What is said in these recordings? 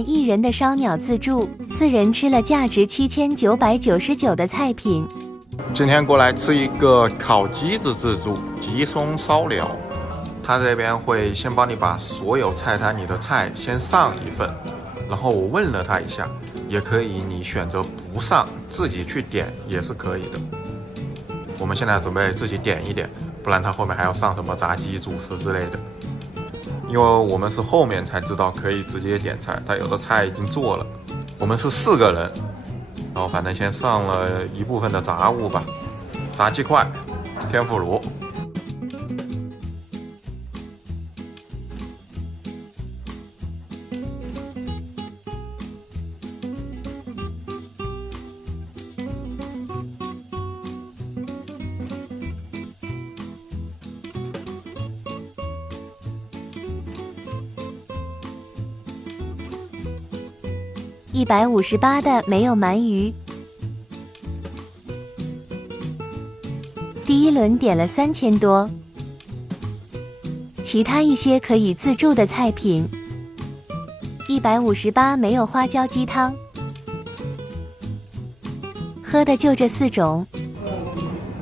1人的烧鸟自助，4人吃了价值7999的菜品。今天过来吃一个烤鸡子自助，鸡松烧鸟。他这边会先帮你把所有菜单里的菜先上一份，然后我问了他一下，也可以你选择不上，自己去点也是可以的。我们现在准备自己点一点，不然他后面还要上什么炸鸡、主食之类的。因为我们是后面才知道可以直接点菜，他有的菜已经做了。我们是4个人，然后反正先上了一部分的杂物吧，炸鸡块、天妇罗。158的没有鳗鱼。第1轮点了3000多，其他一些可以自助的菜品。158没有花椒鸡汤，喝的就这4种。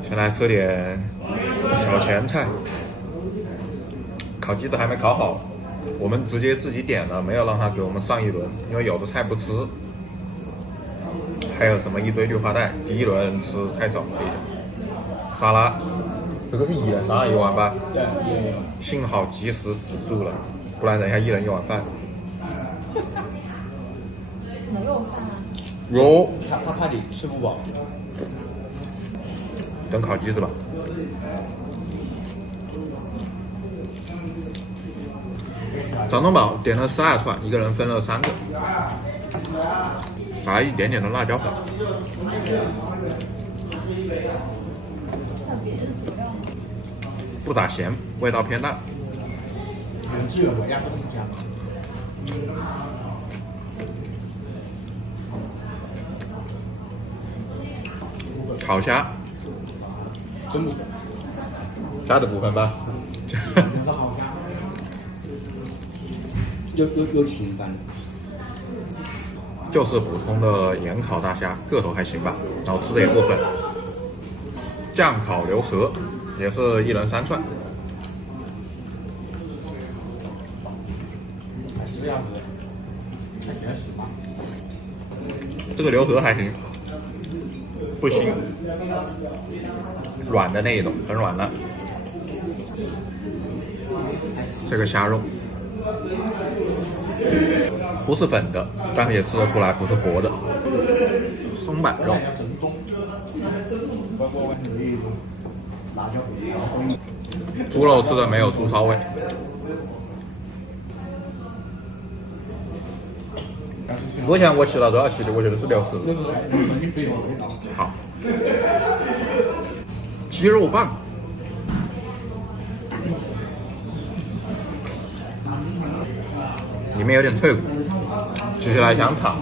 先来吃点小前菜，烤鸡子还没烤好。我们直接自己点了，没有让他给我们上一轮，因为有的菜不吃。还有什么一堆绿化带，第1轮吃太早了一点。沙拉，这个是1人321碗吧？对。幸好及时止住了，不然等一下1人1碗饭。能有饭啊？有。他怕你吃不饱。等烤鸡子吧。张东宝点了12串，一个人分了3个，撒一点点的辣椒粉，不打咸，味道偏淡。原汁原味，压根不加。烤虾，真不错。虾的部分吧。有清淡，就是普通的盐烤大虾，个头还行吧，然后吃的也过分。酱烤牛舌也是1人3串，还是这样子的，还行还行吧。这个牛舌还行，不行，软的那一种，很软的。这个虾肉不是粉的，但是也吃得出来不是活的。松板肉，猪肉吃的没有猪骚味。目前我吃到最好吃的，我觉得是牛舌。好，鸡肉棒。里面有点脆骨，吃起来像肠，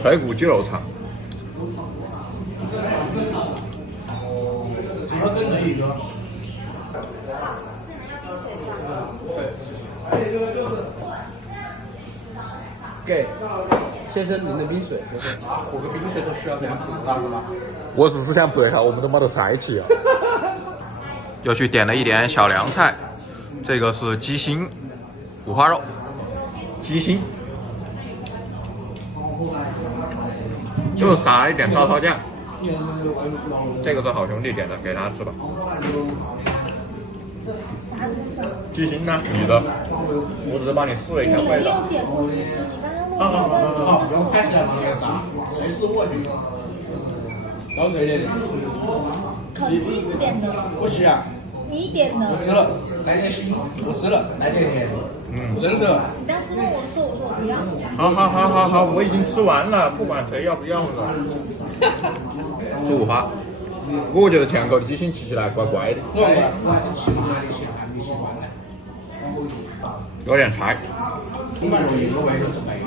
脆骨鸡肉肠。给先生您的冰水，喝个冰水都需要这样子啥子吗？我只是想背下，我们都没得菜气啊。又去点了一点小凉菜，这个是鸡心、五花肉。鸡心，就是撒一点照烧酱。这个是好兄弟点的，给他吃吧。鸡心呢？你的，我只是帮你试了一下味道。好，不用开始了嘛，那个啥，谁是我的？老热点。可是一直点的。不需要。你点的。不吃了，来点心。不吃了，来点甜。不认识了。你当时问我说，我说我不要。好，我已经吃完了，不管谁要不要了。吃五花，我觉得甜口的鸡心吃起来怪怪的。我还是喜欢你喜欢的。有点柴。充满肉有味就是美。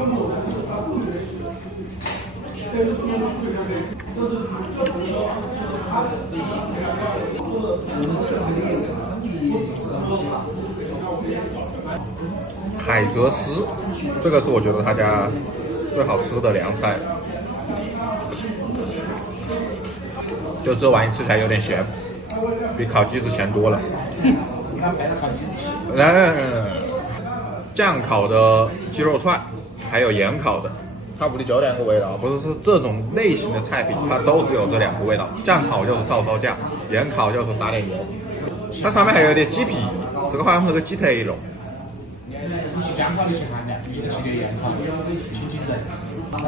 海海蜇丝，这个是我觉得他家最好吃的凉菜。就这玩意吃起来有点咸，比烤鸡子咸多了。你看白的烤鸡子咸。酱烤的鸡肉串，还有盐烤的，差不多就2个味道。不是说这种类型的菜品，它都只有这2个味道。酱烤就是照烧酱，盐烤就是撒点盐。它上面还有点鸡皮，这个好像是个鸡腿肉。你是酱烤的稀罕的，你是鸡腿盐烤的，清清整。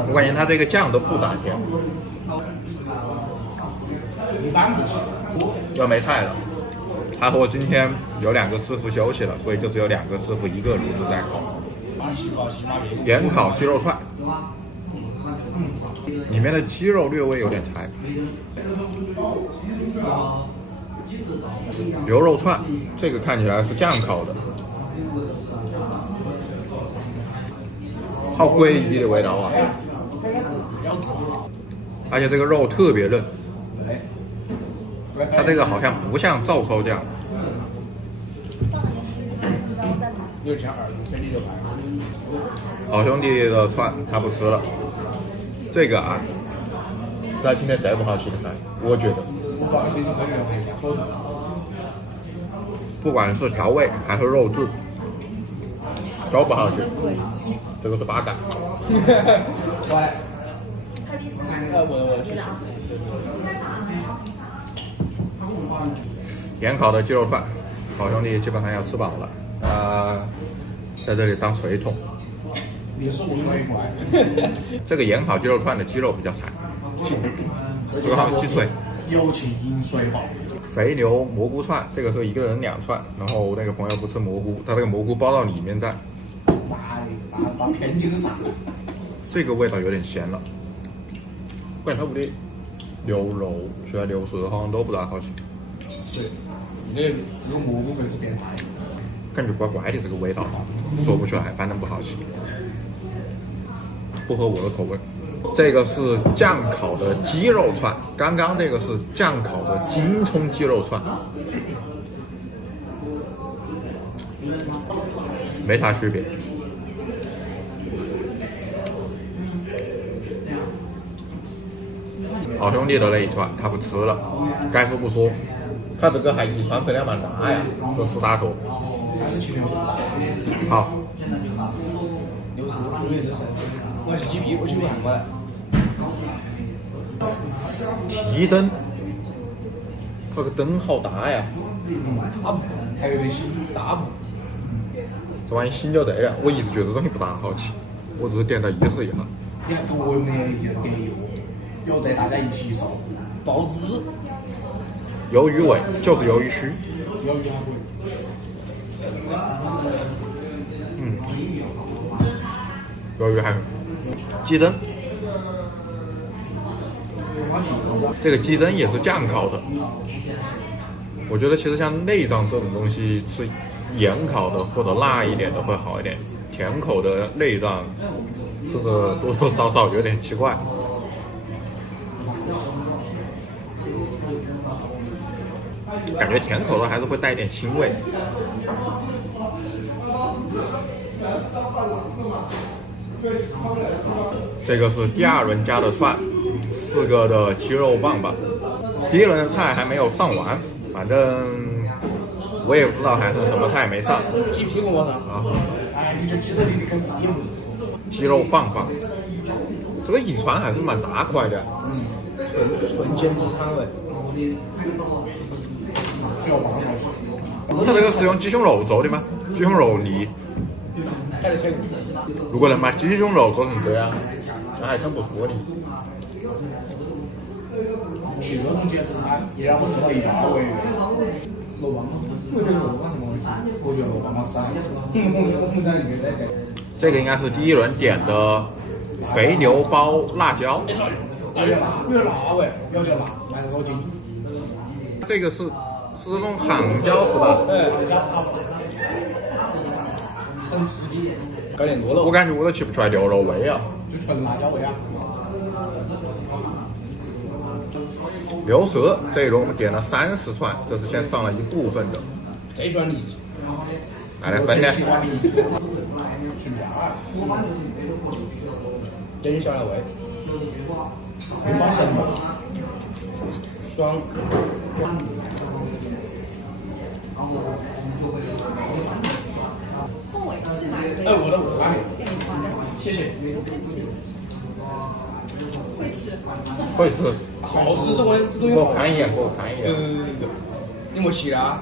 我感觉它这个酱都不咋甜。一般不行。要没菜了。他说今天有2个师傅休息了，所以就只有2个师傅1个炉子在烤。盐烤鸡肉串，里面的鸡肉略微有点柴。牛肉串，这个看起来是酱烤的，好诡异的味道啊！而且这个肉特别嫩。它这个好像不像照烧酱，有点二分牛排。好兄弟的串他不吃了，这个啊，是他今天最不好吃的菜，我觉得。我放的必须跟牛排加粉，不管是调味还是肉质，都不好吃。这个是八嘎。我去。盐烤的鸡肉串，好兄弟基本上要吃饱了。在这里当水桶。你是无水怪。这个盐烤鸡肉串的鸡肉比较柴，这个好像鸡腿。有情饮水饱。肥牛蘑菇串，这个是1个人2串，然后那个朋友不吃蘑菇，他这个蘑菇包到里面在。把偏精上。这个味道有点咸了。关键它屋里牛肉，虽然牛舌好像都不大好吃。对，这个蘑菇粉是变态，感觉怪怪的这个味道，说不出来，反正不好吃，不合我的口味。这个是酱烤的鸡肉串，刚刚这个是酱烤的京葱鸡肉串，没啥区别。好兄弟的那一串他不吃了，该说不说。他这个还一串分量蛮大呀，这4大坨。好。我是鸡皮，我去买过来。提灯，它个灯好大呀。大补，还有点新大补。这玩意新就这样，我一直觉得东西不大好吃，我只是点到意思一下。你看多没一样点油，油在大家一起烧，爆汁。鱿鱼味就是鱿鱼须，鱿鱼还会。鱿鱼还鸡胗，这个鸡胗也是酱烤的。我觉得其实像内脏这种东西，吃盐烤的或者辣一点的会好一点，甜口的内脏吃的多多少少有点奇怪。感觉甜口的还是会带一点腥味。这个是第2轮加的串，4个的鸡肉棒棒。第1轮的菜还没有上完，反正我也不知道还剩什么菜没上。鸡屁股吗？啊！哎，你就记得你跟屁股。鸡肉棒棒，这个一串还是蛮大块的。纯减脂肠胃。它这个是用鸡胸肉做的吗？鸡胸肉泥。如果能把鸡胸肉做成这样，那还挺不错的。其实这种减脂餐也让我吃到180元。肉棒棒，我觉得肉棒棒是还不错。这个应该是第1轮点的肥牛包辣椒。有点辣，有点辣味，有点辣，还是我精。这个是这种杭椒是吧？对，杭椒很刺激，搞点多了。我感觉我都吃不出来牛肉味啊，就纯辣椒味啊。牛舌这一轮我们点了30串，这是先上了一部分的。这一串梨，来分呢？去面啊，点下来喂，没抓神嘛。爽。凤尾是哪一哎，我的五块，谢谢。会吃，会吃，好吃，这东西给我看一眼，给我看一眼。你没吃啦？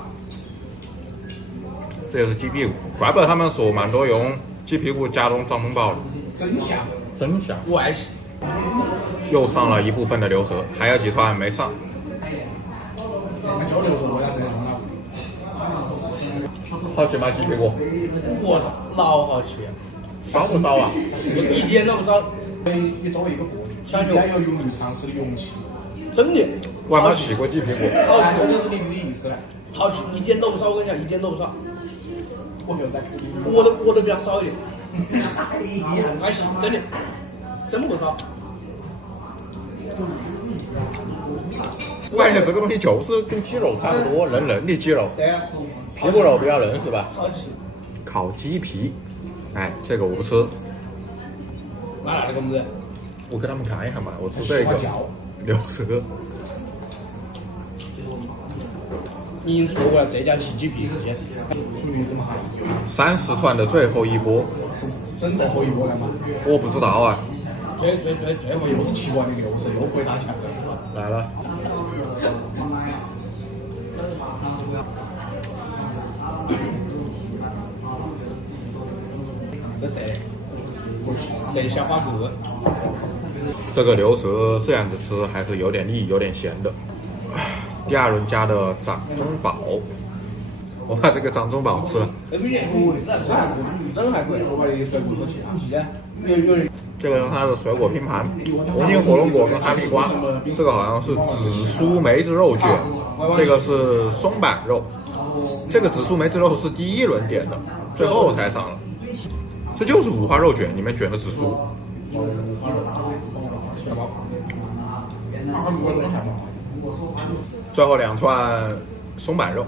这就是鸡屁股，怪不得他们说蛮多用鸡屁股夹中掌中宝的，真香。真香。我爱吃。又上了一部分的牛舌，还有几串没上。那交流说我要这样了。好吃吗？鸡屁股？我操，老好吃呀！烧不烧啊？一点都不少，你作为一个过去，想应该有勇于尝试的勇气。真的。我还没吃过鸡屁股。哎，这就是你的意思嘞。好吃，一点都不少，我跟你讲，一点都不少。我没有在鼓励你。我都比较少一点，还行，真的，真不少。我感觉这个东西就是跟鸡肉差不多，嫩嫩的鸡肉，对啊，屁股肉比较嫩是吧？好吃。烤鸡皮，哎，这个我不吃，那个么子？我给他们看一下嘛，我吃这个牛舌。你已经错过了这家吃鸡皮时间。兄弟，怎么还有？ 30串的最后一波，是真最后一波了吗？我不知道啊。最后又是吃完的牛舌，又回大强了是吧？来了，这谁消化不？这个牛舌这样子吃还是有点腻，有点咸的。第二轮加的掌中宝，我把这个掌中宝吃了。那比人还贵，我把你水果都吃了。是啊，有。这个是它的水果拼盘，红心火龙果跟哈密瓜，这个好像是紫苏梅子肉卷，这个是松板肉，这个紫苏梅子肉是第一轮点的，最后才上了。这就是五花肉卷里面卷的紫苏。最后2串松板肉。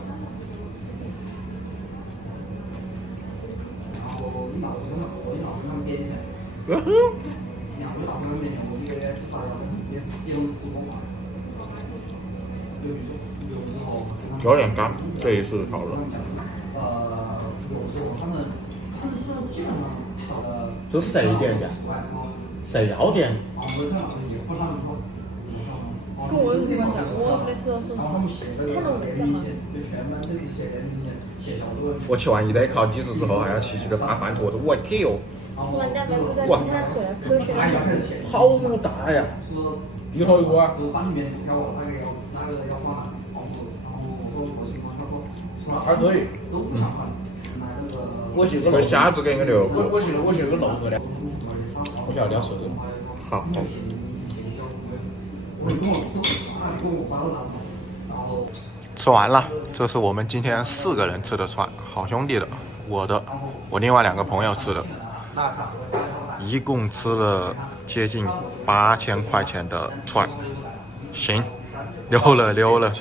有点干，这一次炒的。这是谁点的？谁要点？跟我有什么讲？我每次都是看到我的嘛。我吃完一堆烤鸡子之后，还要吃几个大饭坨子，我天哟！吃完蛋白质再吃碳水，科学。好大呀！一头一个啊。还可以。我是个这虾子跟个牛骨。我是个肉色的，我想要色的。好。吃完了，这是我们今天4个人吃的串，好兄弟的，我的，我另外2个朋友吃的，一共吃了接近8000块钱的串，行，溜了。